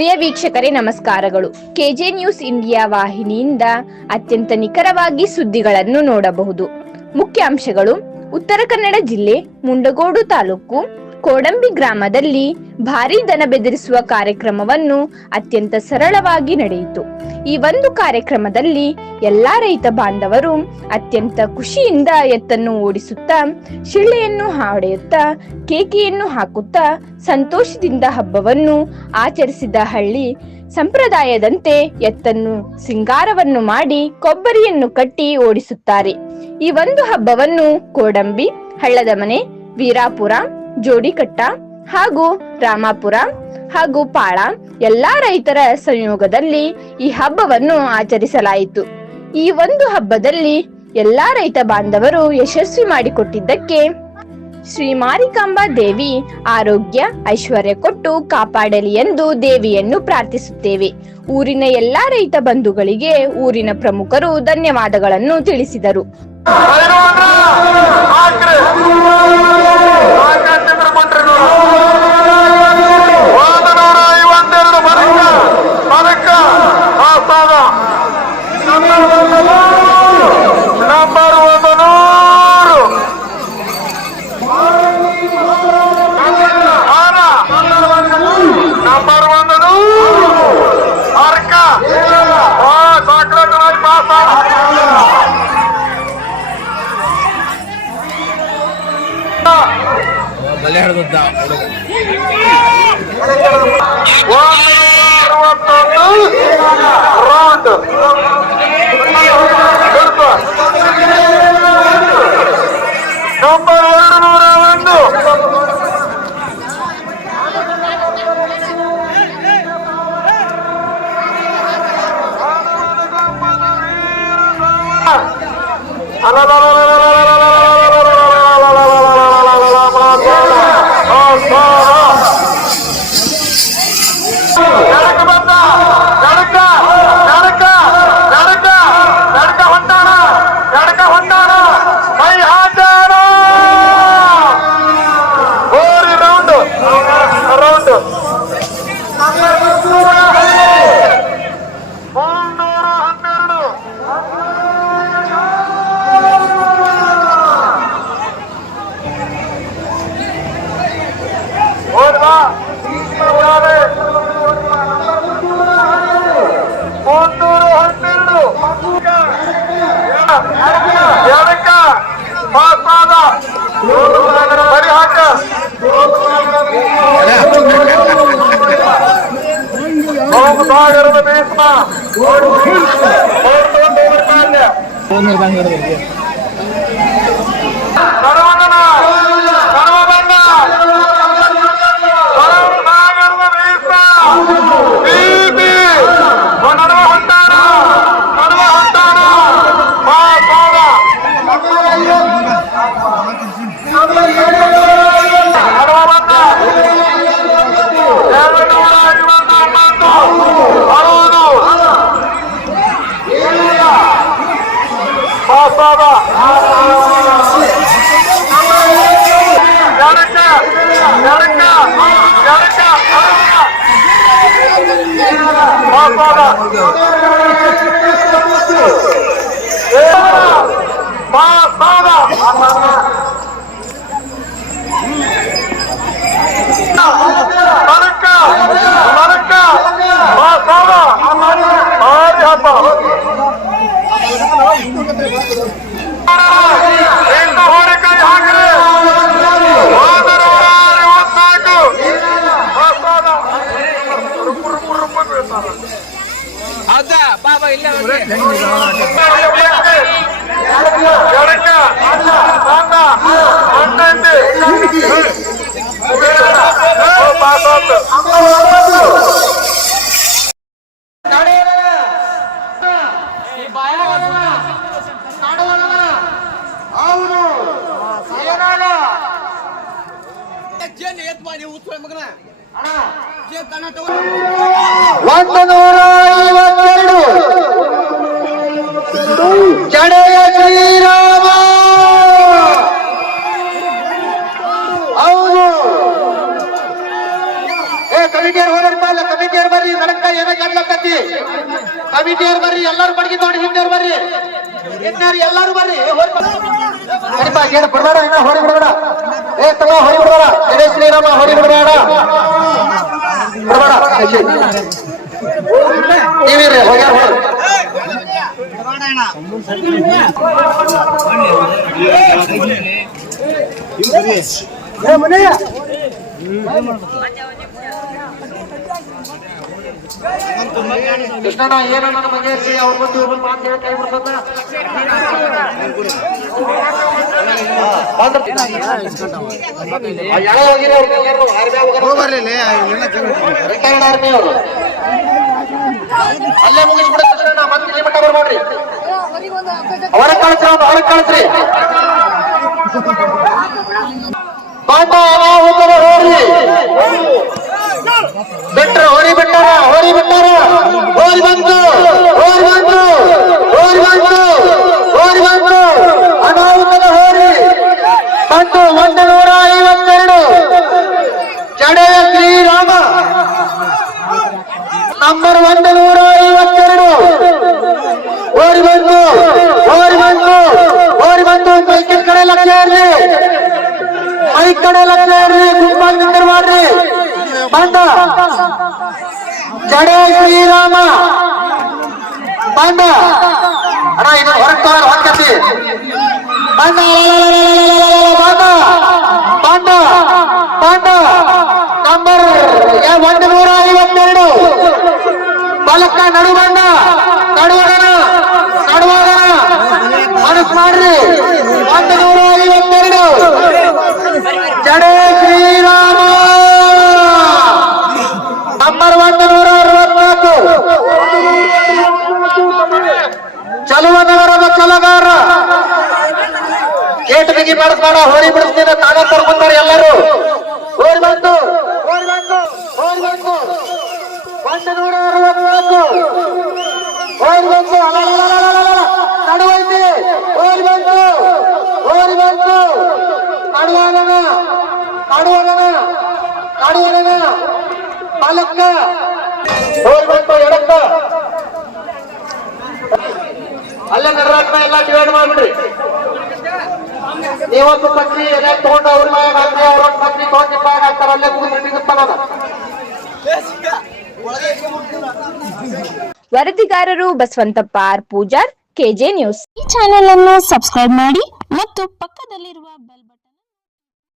ಪ್ರಿಯ ವೀಕ್ಷಕರೇ ನಮಸ್ಕಾರಗಳು. K J news India ವಾಹಿನಿಯಿಂದ ಅತ್ಯಂತ ನಿಖರವಾಗಿ ಸುದ್ದಿಗಳನ್ನು ನೋಡಬಹುದು. ಮುಖ್ಯಾಂಶಗಳು: ಉತ್ತರ ಕನ್ನಡ ಜಿಲ್ಲೆ ಮುಂಡಗೋಡು ತಾಲೂಕು ಕೋಡಂಬಿ ಗ್ರಾಮದಲ್ಲಿ ಭಾರೀ ದನ ಬೆದರಿಸುವ ಕಾರ್ಯಕ್ರಮವನ್ನು ಅತ್ಯಂತ ಸರಳವಾಗಿ ನಡೆಯಿತು. ಈ ಒಂದು ಕಾರ್ಯಕ್ರಮದಲ್ಲಿ ಎಲ್ಲಾ ರೈತ ಬಾಂಧವರು ಅತ್ಯಂತ ಖುಷಿಯಿಂದ ಎತ್ತನ್ನು ಓಡಿಸುತ್ತಾ, ಶಿಳ್ಳೆಯನ್ನು ಹಾಡೆಯುತ್ತಾ, ಕೇಕೆಯನ್ನು ಹಾಕುತ್ತಾ ಸಂತೋಷದಿಂದ ಹಬ್ಬವನ್ನು ಆಚರಿಸಿದ ಹಳ್ಳಿ ಸಂಪ್ರದಾಯದಂತೆ ಎತ್ತನ್ನು ಸಿಂಗಾರವನ್ನು ಮಾಡಿ ಕೊಬ್ಬರಿಯನ್ನು ಕಟ್ಟಿ ಓಡಿಸುತ್ತಾರೆ. ಈ ಒಂದು ಹಬ್ಬವನ್ನು ಕೋಡಂಬಿ, ಹಳ್ಳದ ಮನೆ, ವೀರಾಪುರ, ಜೋಡಿಕಟ್ಟ ಹಾಗೂ ರಾಮಾಪುರ ಹಾಗೂ ಪಾಳ ಎಲ್ಲಾ ರೈತರ ಸಂಯೋಗದಲ್ಲಿ ಈ ಹಬ್ಬವನ್ನು ಆಚರಿಸಲಾಯಿತು. ಈ ಒಂದು ಹಬ್ಬದಲ್ಲಿ ಎಲ್ಲಾ ರೈತ ಬಾಂಧವರು ಯಶಸ್ವಿ ಮಾಡಿಕೊಟ್ಟಿದ್ದಕ್ಕೆ ಶ್ರೀ ಮಾರಿಕಾಂಬಾ ದೇವಿ ಆರೋಗ್ಯ ಐಶ್ವರ್ಯ ಕೊಟ್ಟು ಕಾಪಾಡಲಿ ಎಂದು ದೇವಿಯನ್ನು ಪ್ರಾರ್ಥಿಸುತ್ತೇವೆ. ಊರಿನ ಎಲ್ಲಾ ರೈತ ಬಂಧುಗಳಿಗೆ ಊರಿನ ಪ್ರಮುಖರು ಧನ್ಯವಾದಗಳನ್ನು ತಿಳಿಸಿದರು. ಜಡೆಯ ಶ್ರೀರಾಮ ಹೌದು. ಕಮಿಟಿಯರ್ ಹೋದ್ರಪ್ಪ, ಅಲ್ಲ ಕಮಿಟಿಯರ್ ಬರ್ರಿ. ಗೆಲ್ಲಕತ್ತಿ ಕಮಿಟಿಯವ್ರು ಬರ್ರಿ, ಎಲ್ಲರೂ ಬಡ್ಗಿ ನೋಡಿ ಹಿಂದವ್ರು ಬರ್ರಿ, ಹಿಂದವ್ರು ಎಲ್ಲರೂ ಬರ್ರಿ. ಏನು ಬಿಡಬೇಡ, ಇನ್ನ ಹೊಡಿ ಬಿಡಬೇಡ, ಏ ತಮ್ಮ ಹೊಡಿ ಬಿಡಬೇಡ, ಜಯ ಶ್ರೀರಾಮ ಹೊಡಿ ಬಿಡಬೇಡ ಬಿಡಬೇಡ. ನೀವಿರ್ರಿ ಹೋಗ್ಯಾರ ಹೊರ ಕೃಷ್ಣಣ್ಣ ಏನ ನನ್ನ ಮಂಗೇಶಿ ಅವ್ರ ಬಂದು ಇವ್ರ ಮಾತು ಹೇಳಿ ಕೈ ಬಿಡ್ತದ ಅಲ್ಲೇ ಮುಗಿಸ್ಬಿಡ ಕೃಷ್ಣಣ್ಣ, ಮತ್ತೆ ಇಲ್ಲಿ ಮಟ್ಟ ಬರ್ಬೇಡ್ರಿ, ಹೊರಗೆ ಕಳಿಸ್ರಿ, ಅವ್ನು ಹೊರಗೆ ಕಳಿಸ್ರಿ. ಪಾಂಡ ಅನಾಹುತದ ಹೋರಿ ಬಿಟ್ರ, ಹೋರಿ ಬಿಟ್ಟಾರ, ಹೋರಿ ಬಿಟ್ಟಾರ, ಹೋರಿ ಬಂತು, ಹೋರಿ ಬಂತು, ಹೋರಿ ಬಂತು, ಹೋರಿ ಬಂತು, ಅನಾಹುತದ ಹೋರಿ ಬಂತು. 152 ಜಡೆಯ ಶ್ರೀರಾಮ ನಂಬರ್ 152 ಹೋರಿ ಬಂತು, ಹೋರಿ ಬಂತು, ಹೋರಿ ಬಂತು. ಮೈಕಿನ ಕಡೆ ಲಕ್ಷ ಇರ್ಲಿ, ಮೈಕ್ ಕಡೆ ಲಕ್ಷ ಇರ್ಲಿ, ಗುಂಪಾಗಿ ನಿಂತರ ಮಾಡ್ರಿ. ಬಂದ ಜಡೆ ಶ್ರೀರಾಮ ಬಂದ ಅಣ್ಣ, ಇದು ಹೊರಗೆ ತಗೊಂಡು ಹೊಕ್ಕತಿ ಬಂದ ಬಂದ ಬಂದ ಬಂದ ನಂಬರ್ 152 ಬಲಕ್ಕ ನಡು ಬಂದ, ನಡುವಗನ ನಡುವಗನ ಮನಸ್ ಮಾಡ್ರಿ. 152 ಜಡೆ ಶ್ರೀರಾಮ ನಂಬರ್ 164 ಚಲುವನಗರದ ಚಲಗಾರ ಗೇಟ್ ಬಿಗಿ ಮಾಡಿಸ್ಬೇಡ, ಹೋರಿ ಬಿಡಿಸ್ತೀನಿ, ತಾನೇ ಕರ್ಕೊಂತಾರೆ ಎಲ್ಲರೂ. ಹೋರಿ ಬಂತು, ಹೋರಿ ಬಂತು, ಹೋರಿ ಬಂತು, 164 ಹೋರಿ ಬಂತು, ನಡುವೈತಿ, ಹೋರಿ ಬಂತು, ಹೋರಿ ಬಂತು, ನಡುವಾಗನ ನಡುವಾಗನ ನಡುವನಗ ಬಾಲಕ್ಕ ಹೋಗಿ ಬಂತು, ಎಡಕ್ಕ ಅಲ್ಲೇ ನಡರಾಕ್ನ ಎಲ್ಲ ಡಿವೈಡ್ ಮಾಡ್ಬಿಡ್ರಿ. ನೀವೊಂದು ಪಕ್ಷಿ ಎದೆ ತಗೊಂಡು ಅವ್ರ ಮ್ಯಾಗ ಹಾಕ್ರಿ, ಅವ್ರೊಂದು ಪಕ್ಷಿ ತಗೊಂಡು ನಿಮ್ಮ ಮ್ಯಾಗ ಹಾಕ್ತಾರೆ, ಅಲ್ಲೇ ಕೂತ್ಬಿಟ್ಟಿರ್ತಾನ. ವರದಿಗಾರರು Basavanthappa R Pujar, KJ news. ಈ ಚಾನೆಲ್ ಅನ್ನು ಸಬ್ಸ್ಕ್ರೈಬ್ ಮಾಡಿ ಮತ್ತು ಪಕ್ಕದಲ್ಲಿರುವ ಬೆಲ್ ಬಟನ್